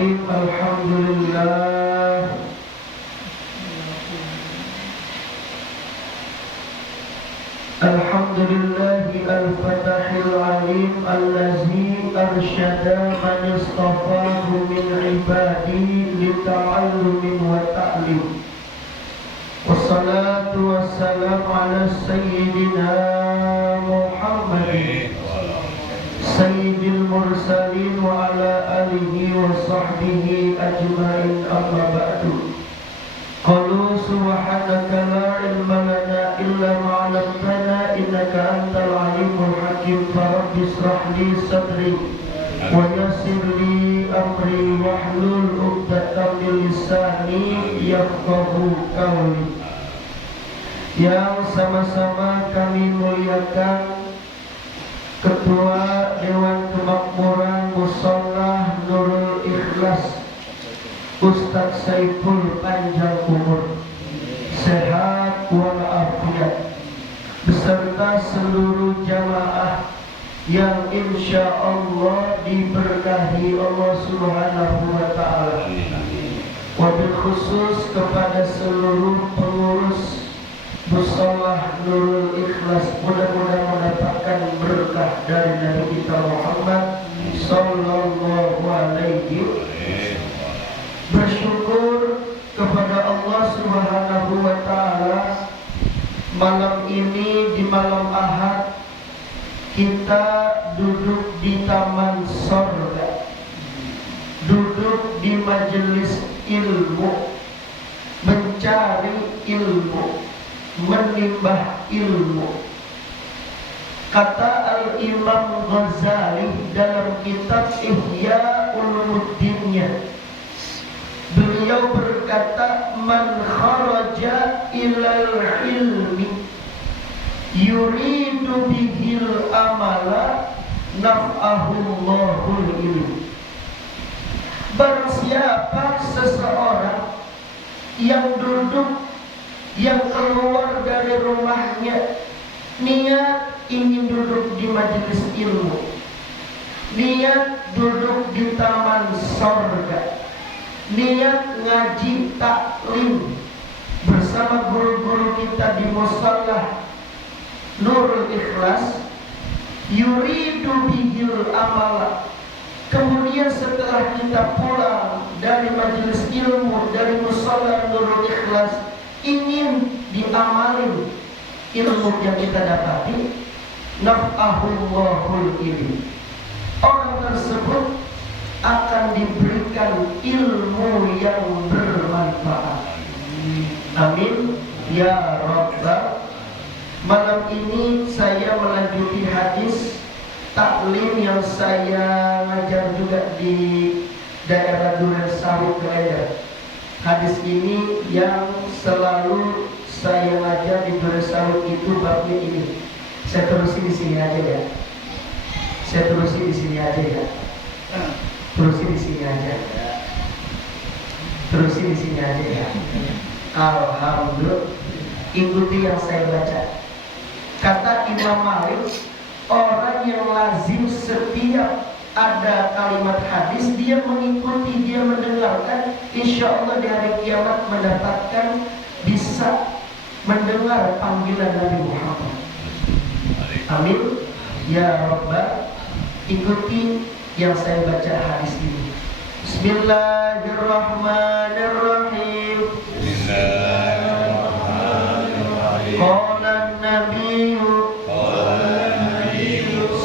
Bismillahirrahmanirrahim. Alhamdulillah. Alhamdulillahi al-fatahil alim allazi arsyada man istafahu min ibadihi lita'allumin wa ta'lim. Wassalatu wassalamu ala sayyidina Muhammadin sayyidil mursalin wa ala alihi wa sahbihi ajma'in, amma ba'du. Qalu subhanaka la ilma lana illa ma 'allamtana innaka antal alimul hakim. Rabbi ishrah li sadri wa yassir li amri wahlul 'uqdatam min lisani yafqahu qawli. Yang sama-sama kami muliakan Ketua Dewan Kemakmuran Musholah Nurul Ikhlas Ustadz Saiful panjang umur, sehat walafiat, beserta seluruh jamaah yang insya Allah diberkahi Allah Subhanahu wa Ta'ala. Wabil khusus kepada seluruh pengurus Musholah Nurul Ikhlas, mudah-mudahan mendapatkan berkah dari Nabi kita Muhammad Sallallahu Alaihi Wasallam. Bersyukur kepada Allah Subhanahu wa Ta'ala, malam ini di malam Ahad kita duduk di taman sorga, duduk di majelis ilmu, mencari ilmu, menimbah ilmu. Kata Al-Imam Ghazali dalam kitab Ihya Ulumuddinnya, beliau berkata, man kharaja ilal ilmi yuridu bihil amala naf'ahullahul ilmi. Barang siapa seseorang yang duduk, yang keluar dari rumahnya niat ingin duduk di majelis ilmu, niat duduk di taman sorga, niat ngaji taklim bersama guru-guru kita di Musholah Nurul Ikhlas, yuridu bihil amala. Kemudian setelah kita pulang dari majelis ilmu, dari Musholah Nurul Ikhlas, ingin diamalin ilmu yang kita dapati, naf'ahullahul ilmi. Orang tersebut akan diberikan ilmu yang bermanfaat. Amin ya Rabbal. Malam ini saya melanjuti hadis taklim yang saya ngajar juga di daerah Duren Sawit Gelegar. Hadis ini yang selalu saya ngajar di Duren Sawit itu babnya ini. Saya terusin di sini aja ya. Terusin di sini aja. Ya. Alhamdulillah. Ikuti yang saya baca. Kata Imam Malik, orang yang lazim setiap ada kalimat hadis dia mengikuti, dia mendengarkan, insya Allah di hari kiamat mendapatkan, bisa mendengar panggilan Nabi Muhammad. Amin ya Rabbal. Ikuti yang saya baca hadis ini. Bismillahirrahmanirrahim. Qala an-nabiyyu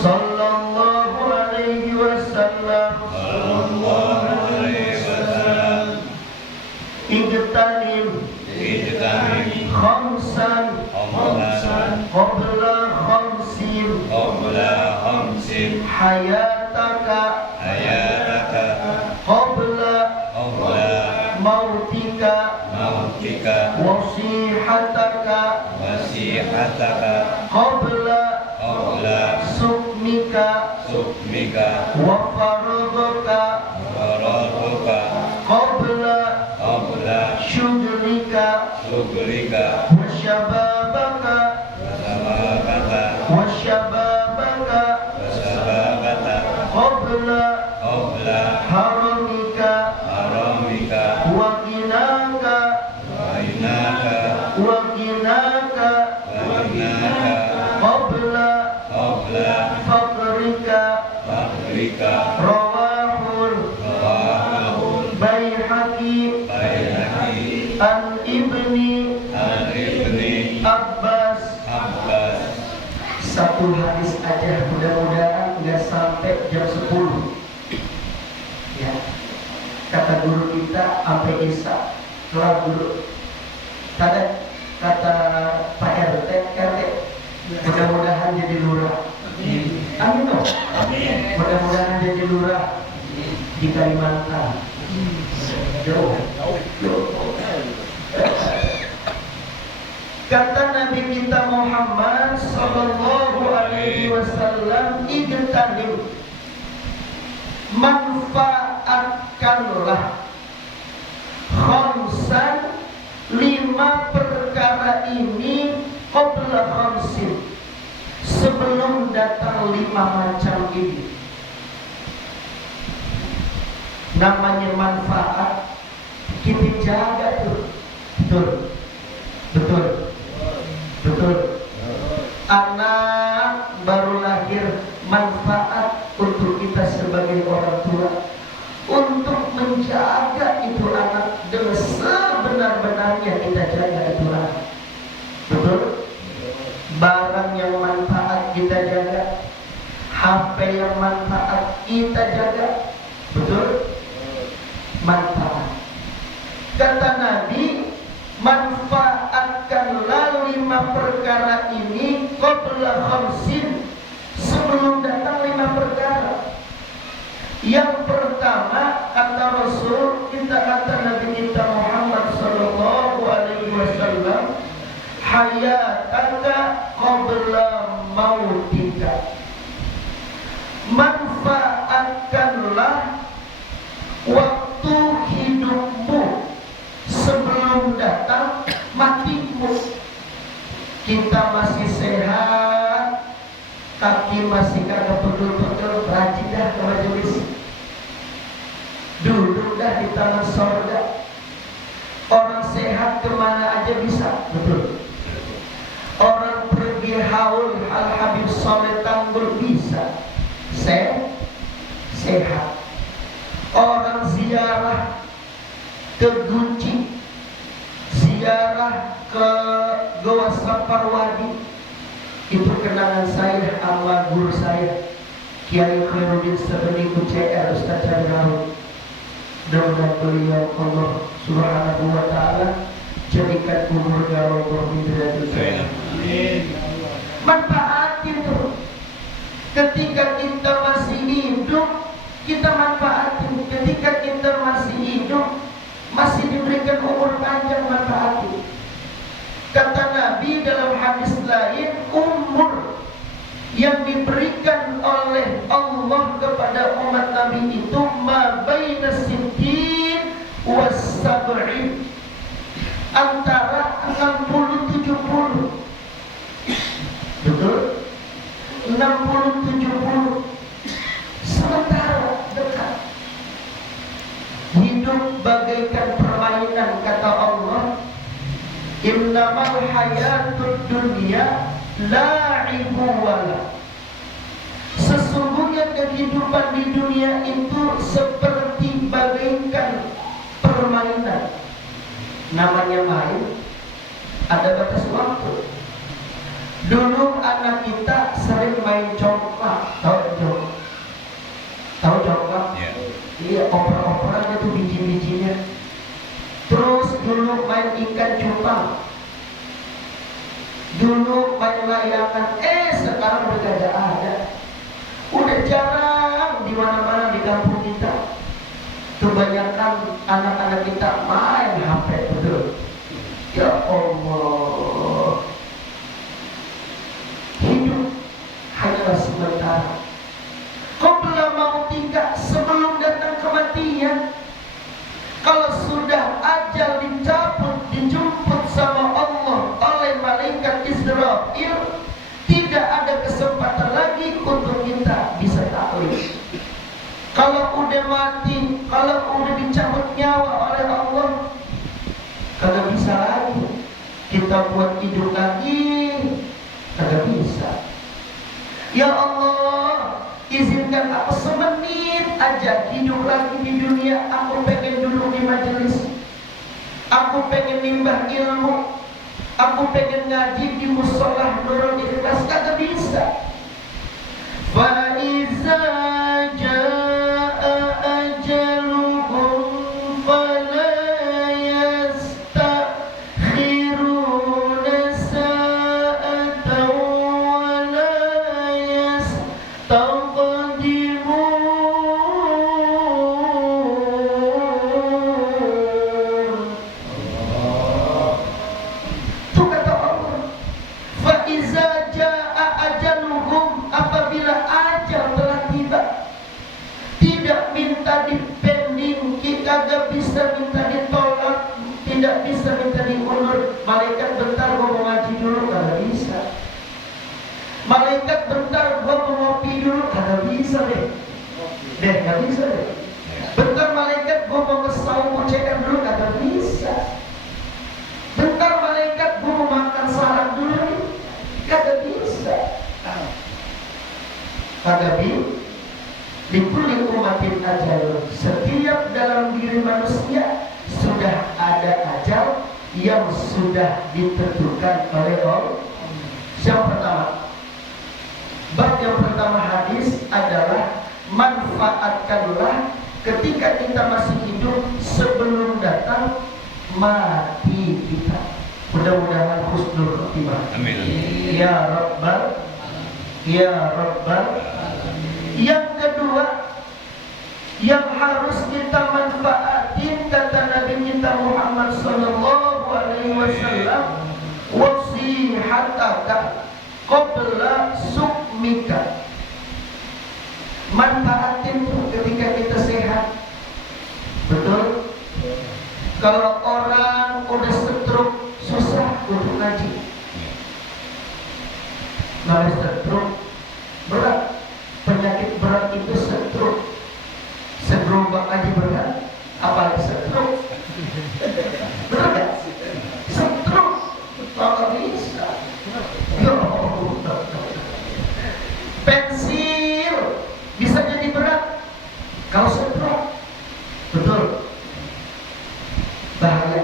sallallahu alaihi wasallam ijtanim khamsan qabla khamsin hayataka qabla mautika wasihataka qabla sukmika wa faradaka qabla syughlika wa syababaka qabla haramika satu hadis aja, mudah-mudahan nggak sampai jam 10. Ya, kata guru kita sampai Isa. Kelar guru. Kata Pak RT, mudah-mudahan jadi lurah. Amin dong. Mudah-mudahan jadi lurah di Kalimantan. Jauh. Kata Nabi kita Muhammad sallallahu alaihi wasallam, igtanim, manfaatkanlah khamsan, 5 perkara ini, qabla khamsin, sebelum datang 5 macam ini. Namanya manfaat, kita jaga tuh. Betul. Anak baru lahir, manfaat untuk kita sebagai orang tua untuk menjaga itu anak dengan sebenar-benarnya, kita jaga itu anak. Betul. Barang yang manfaat kita jaga, HP yang manfaat kita jaga. Betul. Manfaat. Kata Nabi, manfaatkanlah 5 perkara ini qabla khamsin, sebelum datang 5 perkara. Yang pertama, kata Rasul kita, kata Nabi kita Muhammad sallallahu alaihi wasallam, hayataka qabla mautika. Manfaatkanlah waktu hidupmu sebelum datang matimu. Kita masih sehat, kaki masih kagak pegel-pegel, rajin dah ke majelis, duduk dah di taman sorga. Orang sehat kemana aja bisa, betul. Orang pergi haul Al Habib Soleh Tanggul bisa, sehat. Orang ziarah ke Guci, ziarah ke Goa Saparwadi, itu kenangan saya sama guru saya Kiai Khairuddin Sabeni UCR Ustaz Chandra. Mudah-mudahan beliau Allah Subhanahu wa taala jadikan umurnya roboh hidayah. Manfaatin tuh. Ketika kita masih hidup, kita manfaatin. Ketika kita masih hidup, masih diberikan umur panjang, manfaatin. Kata Nabi dalam hadis lain, umur yang diberikan oleh Allah kepada umat Nabi itu ma baina sittin was sab'in, antara 60-70. Betul? 60-70. Sementara dekat. Hidup bagaikan permainan, kata Allah, innamal hayatud dunya la'ibu wala. Sesungguhnya kehidupan di dunia itu seperti bagaikan permainan. Namanya main, ada batas waktu. Dulu anak kita sering main congklak, tahu congklak? Iya, oper-operannya tuh biji-bijinya. Terus dulu main ikan cupang, dulu main layangan. Sekarang udah gak ada, udah jarang di mana-mana di kampung kita. Kebanyakan anak-anak kita main HP, betul? Ya Allah, hidup hanyalah sementara. Qabla mautika, sebelum datang kematian. Kalau sudah ajal dicabut, dijemput sama Allah oleh malaikat Israfil, tidak ada kesempatan lagi untuk kita bisa taklif. Kalau udah mati, kalau udah dicabut nyawa oleh Allah, kagak bisa lagi kita buat hidup lagi, kagak bisa. Ya Allah, izinkan aku semenit aja hidup lagi di dunia. Aku pengen duduk di majelis, aku pengen nimbah ilmu, aku pengen ngaji di musola Nurul Ikhlas. Kagak bisa. iza jaa ajaluhum, apabila ajal telah tiba, tidak minta dipending, kita gak bisa minta ditolak, tidak bisa minta diundur. Malaikat bentar gua mau ngaji dulu, kagak bisa. Malaikat bentar gua mau ngopi dulu, kagak bisa deh, gak bisa deh. Bentar malaikat gua mau ngesau cekan dulu, kagak bisa. Bentar malaikat gua mau makan salad dulu nih, kagak bisa. Kagak bisa. Likulli umatin ajal. Setiap dalam diri manusia sudah ada ajal yang sudah ditentukan oleh Allah. Yang pertama, bab yang pertama hadis adalah manfaatkanlah ketika kita masih hidup sebelum datang mati kita. Mudah-mudahan husnul khotimah. Amin. Ya Rabbal, ya Rabbal. Yang kedua yang harus kita manfaatin, kata Nabi kita Muhammad sallallahu alaihi wasallam, wasihataka qabla sukmika. Manfaatin tuh ketika kita sehat. Betul? Kalau orang udah stroke susah untuk ngaji. Namanya stroke berat. Penyakit berat itu stroke. Segerobak aja berat, apalagi stroke. Benar gak? Stroke kalau bisa. Ya Allah. Pensil bisa jadi berat kalau stroke. Betul. Bahaya.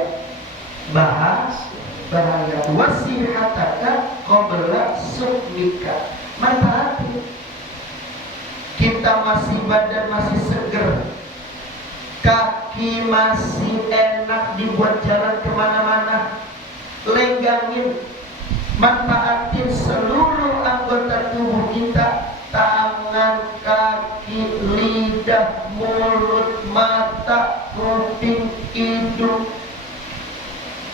Wasihataka qabla sukmika. Manfaatin. Kita masih badan masih seger, kaki masih enak dibuat jalan kemana-mana, lenggangin, manfaatin seluruh anggota tubuh kita, tangan, kaki, lidah, mulut, mata, kuping, hidung.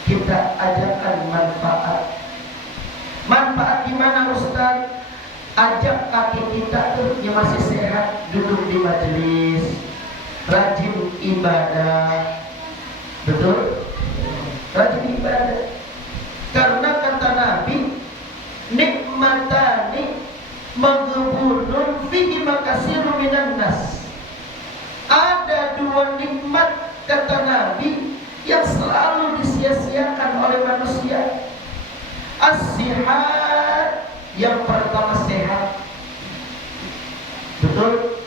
Kita ajarkan manfaat. Manfaat gimana Ustaz? Ajak kaki kita tuh yang masih sehat duduk di majelis, rajin ibadah. Betul? Rajin ibadah. Karena kata Nabi, nikmatani maghbunun fihi makasiru minan nas. Ada dua nikmat, kata Nabi, yang selalu disia-siakan oleh manusia. As-sihat, yang pertama sehat. Betul?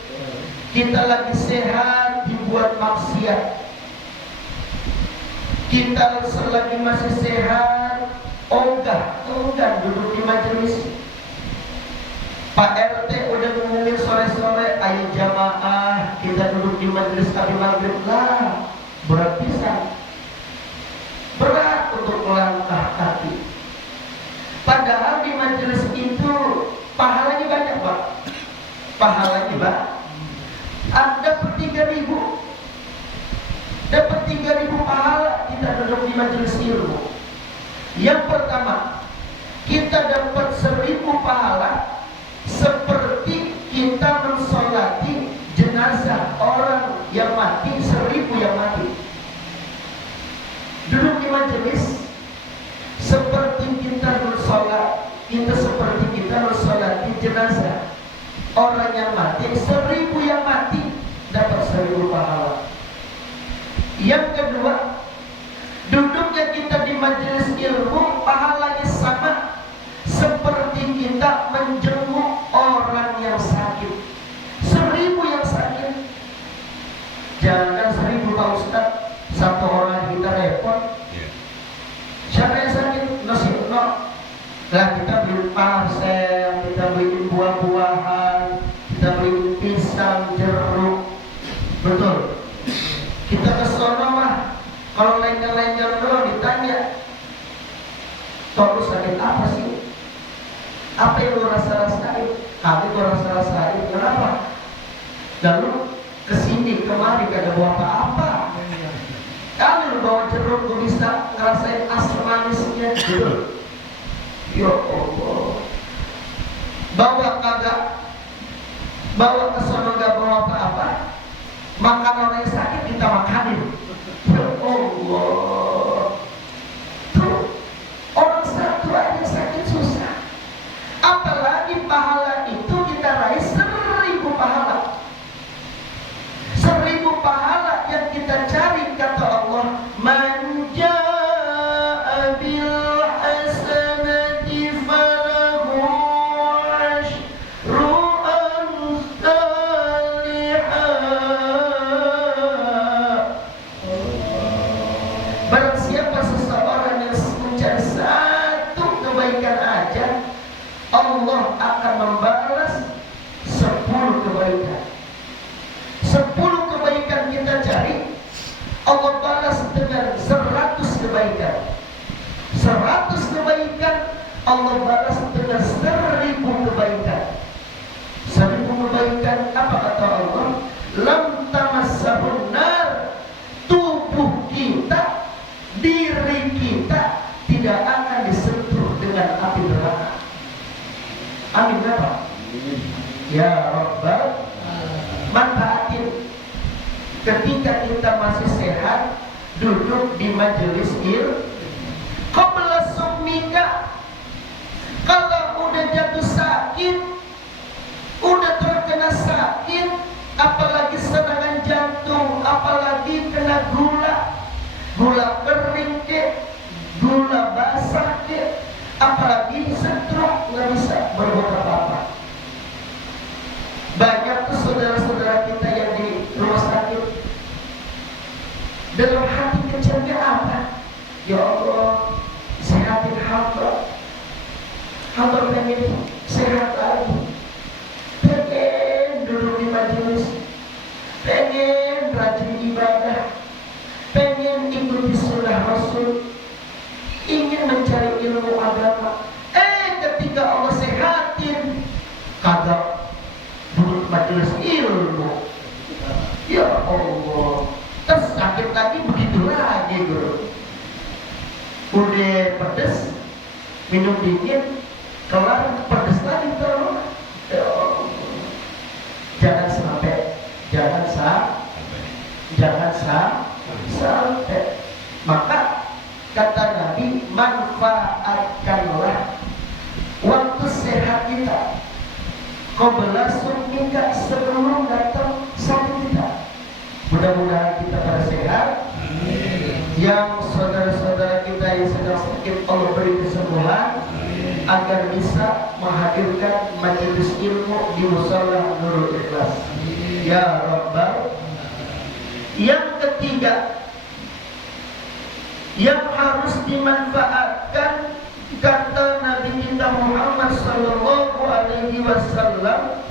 Kita lagi sehat dibuat maksiat. Kita selagi masih sehat ogah duduk di majelis. Pak RT udah ngomongin sore-sore ayo jamaah kita duduk di majelis habis maghrib lah. Berat pisan. Berat untuk melangkah kaki. Padahal di majelis itu pahalanya banyak Pak. Pahalanya Pak. Dapat 3.000. Dapat 3.000 pahala kita duduk di majelis ilmu. Yang pertama, kita dapat 1.000 pahala seperti kita mensolati jenazah orang yang mati, 1.000 yang mati. Duduk di majelis seperti kita bersolat, kita seperti kita bersolat di jenazah orang yang mati, 1.000 yang mati dapat 1.000 pahala. Yang kedua, duduknya kita di majelis ilmu pahalanya sama seperti kita menjenguk orang yang sakit. 1.000 yang sakit. Jangan 1.000 Pak Ustaz, satu orang kita repot. Siapa yang sakit? No. Lah kita beli parsel, kita beli buah-buahan, kita beli pisang, jeruk. Betul. Kita ke sono mah, kalau lengan-lengan doang ditanya, "Toh lu sakit apa sih? Apa yang lu rasa-rasain?" "Kami gua rasa-rasain." "Kenapa?" "Lalu kesini kemari kagak bawa apa-apa." Kalau lu bawa jeruk, lu bisa ngerasain asam manisnya. Ya Allah. bawa ke sono gak bawa apa-apa, makan orang yang sakit kita makanin. Ya Allah, tuh orang satu aja sakit susah, apalagi pahala itu kita raih 1000 pahala. 1000 pahala yang kita cari, kata Allah, man jaa bil hasanati falahu asyru amsalihha. Barang siapa seseorang yang mencari satu kebaikan aja, Allah akan membalas 10 kebaikan. 10 kebaikan kita cari, Allah balas dengan 100 kebaikan. 100 kebaikan Allah balas dengan 1000 kebaikan. 1000 kebaikan, apa kata Allah? Lam tamassahun nar, tubuh kita, diri kita tidak akan disentuh dengan api neraka. Amin apa? Ya Rabbal. Manfaatin ketika kita masih sehat, duduk di majelis ilmu. Qabla summika, kalau udah jatuh sakit, udah terkena sakit, apalagi serangan jantung, apalagi kena gula kering ke, gula basah ke, apalagi stroke, nggak bisa berbuat apa-apa. Banyak tuh saudara-saudara kita yang di rumah sakit, dalam hati kecilnya apa? Ya Allah, sehatin hamba pengen sehat lagi, pengen duduk di majelis, pengen rajin ibadah, pengen ikuti sunnah Rasul, ingin mencari ilmu agama. Ketika Allah sehatin, kagak duduk majelis ilmu. Ya Allah, terus sakit lagi begitu lagi bro. Udah pedes, minum dingin, kelar pedes lagi terus. Ya Allah, jangan sampai. Maka kata Nabi, manfaatkanlah waktu sehat kita. Qabla summika, sebelum datang sakit kita. Mudah-mudahan kita pada sehat. Yang saudara-saudara kita yang sedang sakit, Allah beri kesembuhan agar bisa menghadirkan majelis ilmu di musala Nurul Ikhlas. Ya Rabbal. Yang ketiga yang harus dimanfaatkan, kata Nabi kita Muhammad sallallahu alaihi wasallam,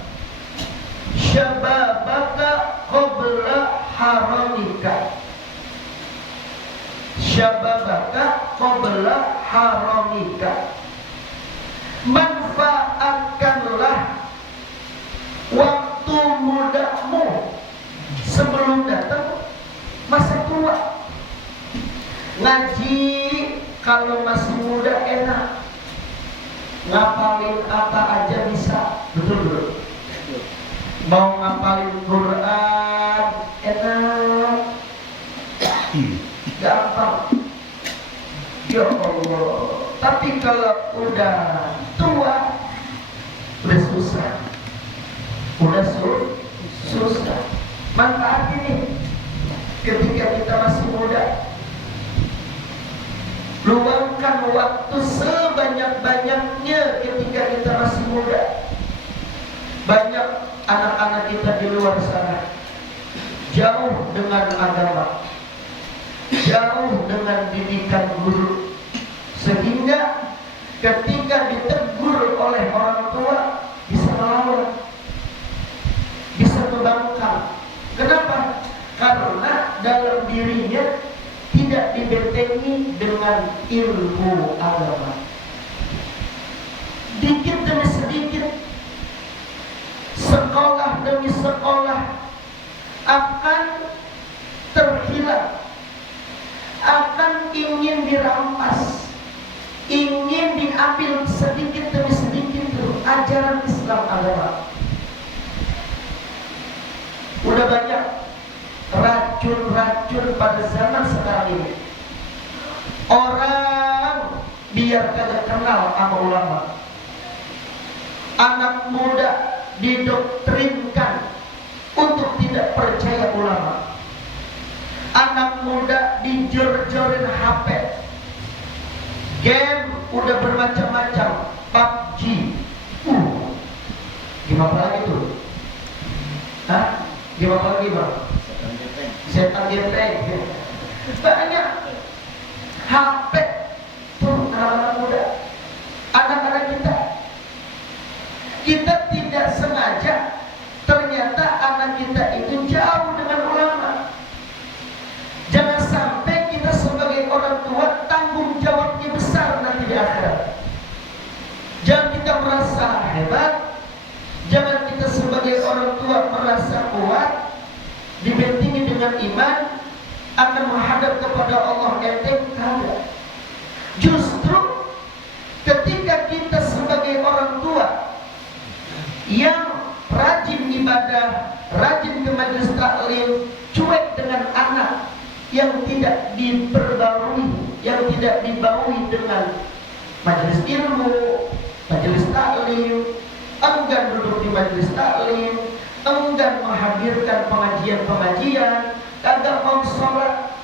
syababaka qabla haramika. Syababaka qabla haramika. Manfaatkanlah waktu mudamu sebelum datang masa tua. Ngaji kalau masih muda enak, ngapalin apa aja bisa, betul. Mau ngapalin Quran enak, gampang. Ya Allah. Tapi kalau udah tua, udah susah. Susah. Manfaat ini ketika kita masih muda. Luangkan waktu sebanyak-banyaknya ketika kita masih muda. Banyak anak-anak kita di luar sana jauh dengan agama, jauh dengan didikan guru, sehingga ketika ditegur oleh orang tua bisa melawan, bisa membangkang. Kenapa? Karena dalam dirinya tidak dibentengi dengan ilmu agama. Dikit demi sedikit, sekolah demi sekolah akan terhilang, akan ingin dirampas, ingin diambil sedikit demi sedikit ajaran Islam agama. racun-racun pada zaman sekarang ini. Orang biar kagak kenal sama ulama. Anak muda didoktrinkan untuk tidak percaya ulama. Anak muda dijor-jorin HP. Game udah bermacam-macam. PUBG. Gimana lagi tuh? Hah? Gimana lagi bang? Setan genteng. Banyak. HP tuh anak-anak muda, anak-anak kita tidak sengaja, ternyata anak kita itu jauh dengan ulama. Jangan sampai kita sebagai orang tua tanggung jawabnya besar nanti di akhirat. Jangan kita merasa hebat, jangan kita sebagai orang tua merasa kuat, dibentengi dengan iman, akan menghadap kepada Allah enteng. Kagak. Justru ketika kita sebagai orang tua yang rajin ibadah, rajin ke majelis taklim, cuek dengan anak yang tidak diperbarui, yang tidak dibaui dengan majelis ilmu, majelis taklim, enggan duduk di majelis taklim, enggan menghadirkan pengajian-pengajian, kagak mau sholat,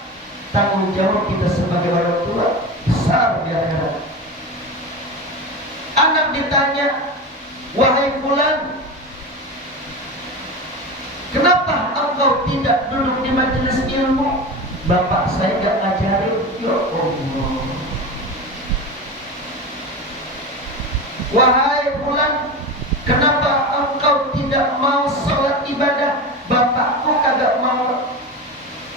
tanggung jawab kita sebagai orang tua besar di akhirat. Anak ditanya, wahai fulan, kenapa engkau tidak duduk di majelis ilmu? Bapak saya gak ngajarin. Ya Allah. Wahai fulan, kenapa engkau tidak mau sholat ibadah? Bapakku kagak mau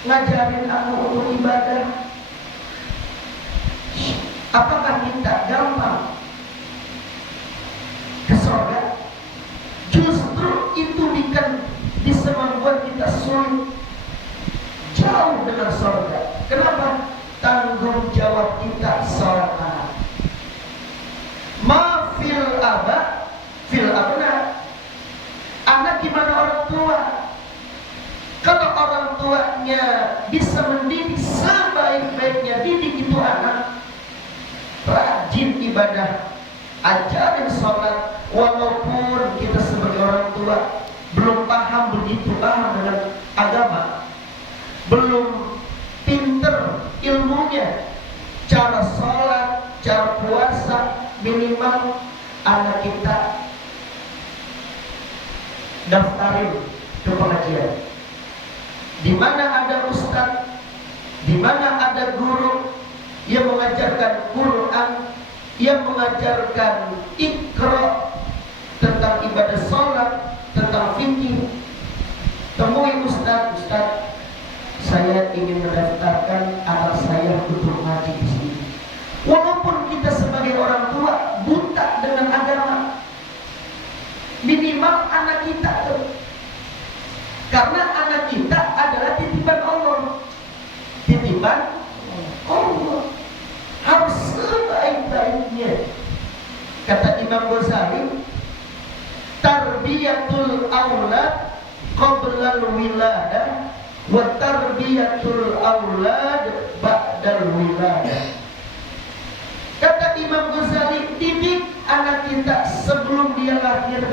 ngajarin aku untuk ibadah. Apakah kita gampang ke surga? Justru itu bisa membuat kita sulit, jauh dengan surga. Kenapa? Tanggung jawab kita seorang anak. Ma fil aba fil abna. Anak gimana orang tua? Kalau orang tuanya bisa mendidik sebaik-baiknya, didik itu anak, rajin ibadah, ajarin sholat. Walaupun kita sebagai orang tua belum begitu paham dengan agama, belum pinter ilmunya, cara sholat, cara puasa, minimal anak kita daftarin ke pengajian. Di mana ada ustaz, di mana ada guru yang mengajarkan Quran, yang mengajarkan Iqra, tentang ibadah sholat, tentang fikih. Temui ustaz, saya ingin mendaftarkan anak saya untuk ngaji di sini. Walaupun kita sebagai orang tua buta dengan agama, minimal anak kita tuh. Karena anak kita adalah titipan Allah. Titipan Allah. Harus sebaik-baiknya. Kata Imam Ghazali, tarbiyatul aulad qabla al-wiladah wa tarbiyatul aulad ba'dal wiladah. Kata Imam Ghazali, didik anak kita sebelum dia lahir,